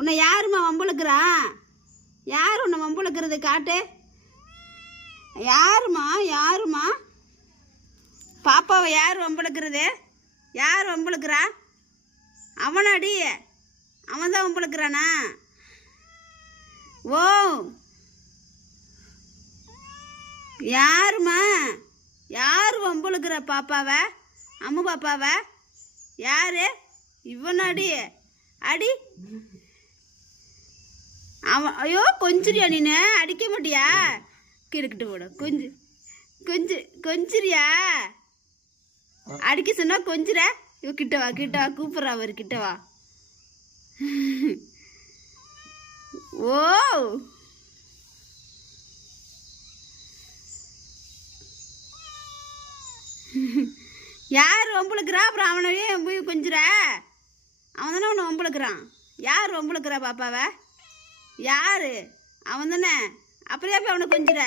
உன்னை யாருமா வம்புழுக்கிறா? யார் உன்னை வம்புழுக்கிறது? காட்டு. யாருமா பாப்பாவை யார் வம்புழுக்கிறது? யார் வம்புழுக்கிறா? அவனாடி, அவன் தான் வம்புழுக்கிறானா? ஓ, யாருமா? யார் வம்புழுக்கிற பாப்பாவை? அம்மு பாப்பாவை யாரு? இவனாடி. அடி. அவன் ஐயோ கொஞ்சிரியா? நீனு அடிக்க மாட்டியா? கிடுக்கிட்டு போட கொஞ்சிரியா? அடிக்க சொன்னா கொஞ்சிர. இவ கிட்டவா கூப்பிட்றா. அவர் கிட்டவா. ஓ, யார் வம்புழுக்கிறா? அப்புறம் அவனையே போய் கொஞ்சிற. அவன் தானே உன்னை வம்புழுக்கிறான். யார் வம்புழுக்கிறா பாப்பாவை? யாரு? அவன் தானே. அப்படியே போய் அவனை கொஞ்சிற.